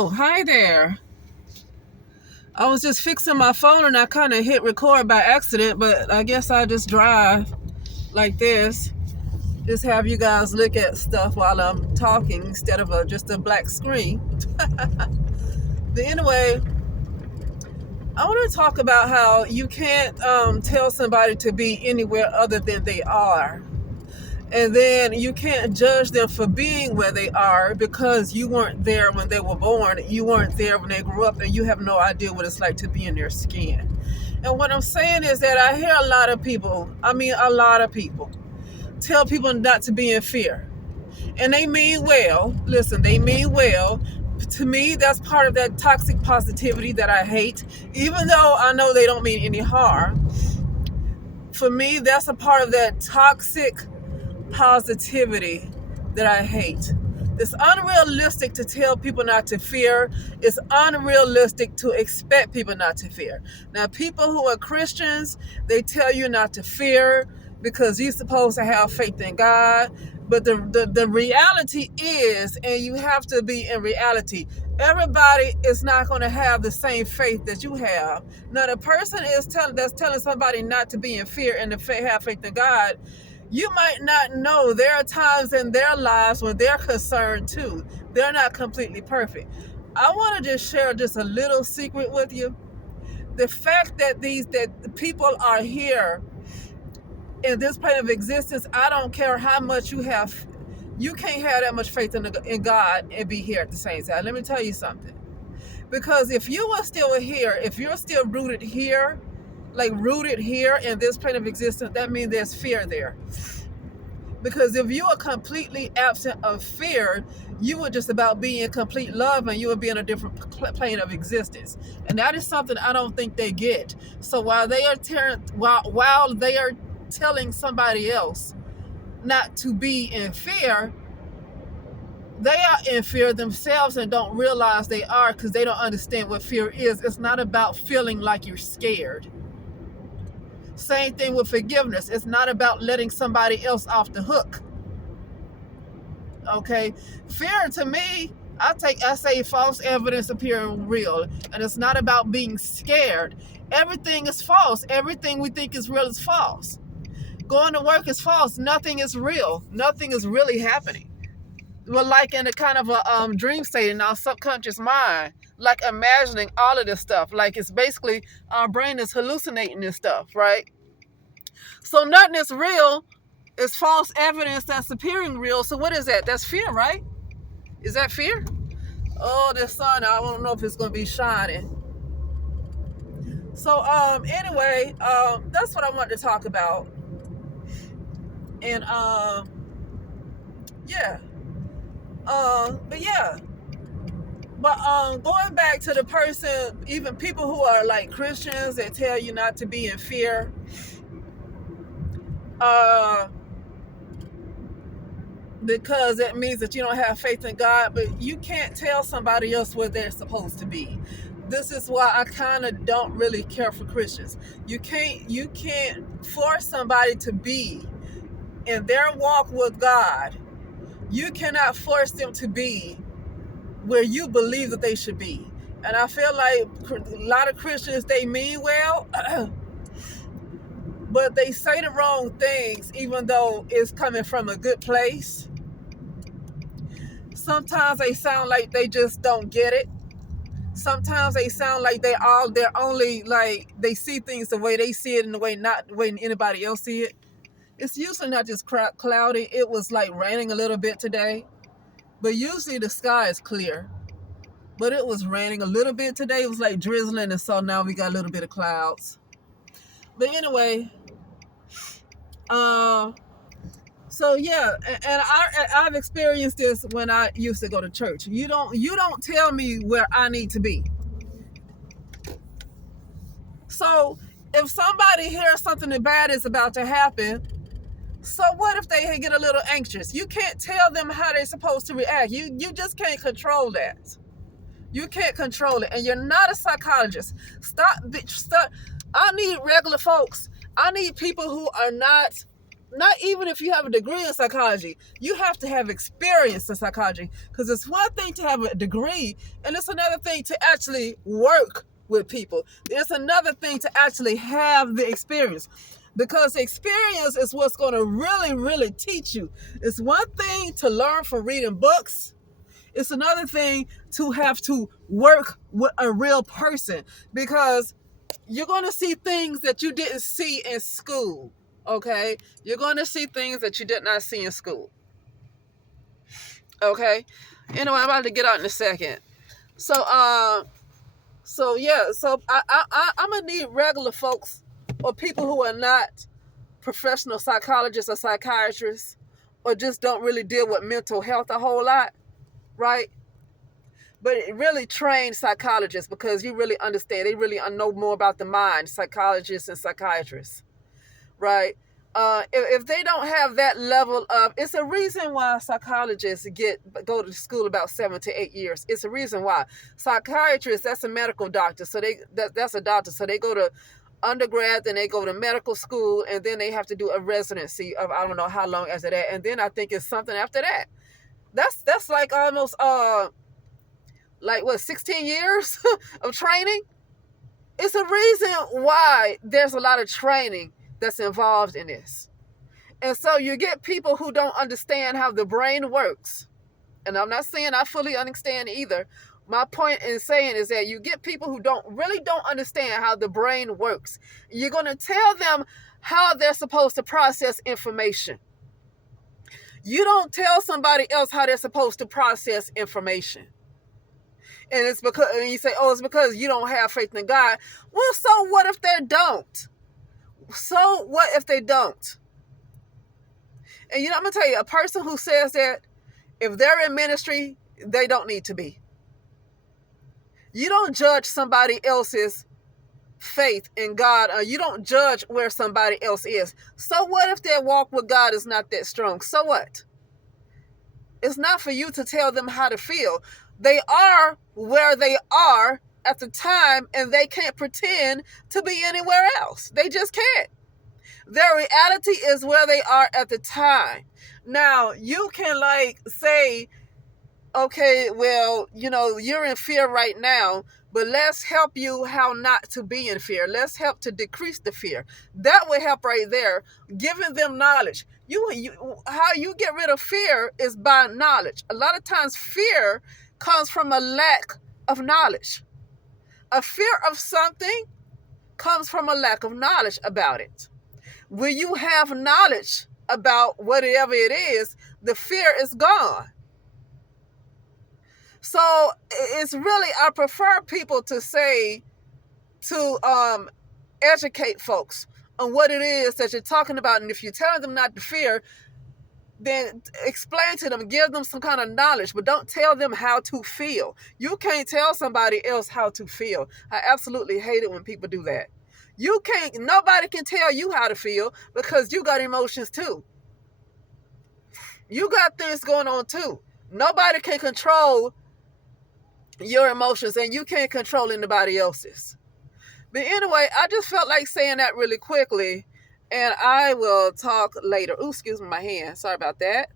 Oh, hi there. I was just fixing my phone and I kind of hit record by accident, but I guess I just drive like this. Just have you guys look at stuff while I'm talking instead of just a black screen. But anyway, I want to talk about how you can't tell somebody to be anywhere other than they are. And then you can't judge them for being where they are because you weren't there when they were born. You weren't there when they grew up, and you have no idea what it's like to be in their skin. And what I'm saying is that I hear a lot of people, tell people not to be in fear. And they mean well. Listen, they mean well. To me, that's part of that toxic positivity that I hate. Even though I know they don't mean any harm, for me, that's a part of that toxic positivity that I hate. It's unrealistic to tell people not to fear. It's unrealistic to expect people not to fear. Now, people who are Christians, they tell you not to fear because you're supposed to have faith in God. But the reality is, and you have to be in reality, everybody is not going to have the same faith that you have. Now, the person that's telling somebody not to be in fear and to have faith in God, you might not know there are times in their lives when they're concerned too. They're not completely perfect. I want to just share just a little secret with you. The fact that the people are here in this plane of existence, I don't care how much you have. You can't have that much faith in God and be here at the same time. Let me tell you something. Because if you were still here, if you're still rooted here, like rooted here in this plane of existence, that means there's fear there. Because if you are completely absent of fear, you would just about be in complete love and you would be in a different plane of existence. And that is something I don't think they get. So while they are telling somebody else not to be in fear, they are in fear themselves and don't realize they are because they don't understand what fear is. It's not about feeling like you're scared. Same thing with forgiveness. It's not about letting somebody else off the hook. Okay? Fear to me, I say false evidence appearing real. And it's not about being scared. Everything is false. Everything we think is real is false. Going to work is false. Nothing is real. Nothing is really happening. We're like in a kind of a dream state in our subconscious mind, like imagining all of this stuff. Like it's basically our brain is hallucinating this stuff, right? So nothing is real. It's false evidence that's appearing real. So what is that? That's fear, right? Is that fear? Oh, the sun, I don't know if it's going to be shining. So anyway, that's what I wanted to talk about. And yeah. But going back to the person, even people who are like Christians that tell you not to be in fear, because it means that you don't have faith in God, but you can't tell somebody else where they're supposed to be. This is why I kind of don't really care for Christians. You can't force somebody to be in their walk with God. You cannot force them to be where you believe that they should be. And I feel like a lot of Christians, they mean well, but they say the wrong things, even though it's coming from a good place. Sometimes they sound like they just don't get it. Sometimes they sound like they're only like they see things the way they see it and not the way anybody else see it. It's usually not just cloudy. It was like raining a little bit today, but usually the sky is clear. But it was raining a little bit today. It was like drizzling, and so now we got a little bit of clouds. But anyway, so yeah, and I've experienced this when I used to go to church. You don't tell me where I need to be. So if somebody hears something bad is about to happen, so what if they get a little anxious? You can't tell them how they're supposed to react. You just can't control that. You can't control it, and you're not a psychologist. Stop. I need regular folks. I need people who are not not even if you have a degree in psychology, you have to have experience in psychology, because it's one thing to have a degree and it's another thing to actually work with people. It's another thing to actually have the experience, because experience is what's going to really, really teach you. It's one thing to learn from reading books. It's another thing to have to work with a real person, because you're going to see things that you didn't see in school. Okay? You're going to see things that you did not see in school. Okay? Anyway, I'm about to get out in a second. So I'm gonna need regular folks or people who are not professional psychologists or psychiatrists, or just don't really deal with mental health a whole lot, right? But it really trained psychologists, because you really understand, they really know more about the mind, psychologists and psychiatrists, right? If they don't have that level of, it's a reason why psychologists go to school about 7 to 8 years. It's a reason why. Psychiatrists, that's a medical doctor, so that's a doctor, so they go to undergrad, then they go to medical school, and then they have to do a residency of I don't know how long after that, and then I think it's something after that. That's like almost 16 years of training. It's a reason why there's a lot of training that's involved in this. And so you get people who don't understand how the brain works. And I'm not saying I fully understand either. My point in saying is that you get people who don't understand how the brain works. You're going to tell them how they're supposed to process information. You don't tell somebody else how they're supposed to process information. And it's because, and you say, oh, it's because you don't have faith in God. Well, so what if they don't? So what if they don't? And I'm going to tell you, a person who says that, if they're in ministry, they don't need to be. You don't judge somebody else's faith in God, or you don't judge where somebody else is. So what if their walk with God is not that strong? So what? It's not for you to tell them how to feel. They are where they are at the time, and they can't pretend to be anywhere else. They just can't. Their reality is where they are at the time. Now, you can say, okay, well, you're in fear right now, but let's help you how not to be in fear. Let's help to decrease the fear. That would help right there, giving them knowledge. How you get rid of fear is by knowledge. A lot of times fear comes from a lack of knowledge. A fear of something comes from a lack of knowledge about it. When you have knowledge about whatever it is, the fear is gone. So it's really, I prefer people to educate folks on what it is that you're talking about. And if you're telling them not to fear, then explain to them, give them some kind of knowledge, but don't tell them how to feel. You can't tell somebody else how to feel. I absolutely hate it when people do that. Nobody can tell you how to feel, because you got emotions too. You got things going on too. Nobody can control your emotions, and you can't control anybody else's. But anyway, I just felt like saying that really quickly, and I will talk later. Ooh, excuse me, my hand. Sorry about that.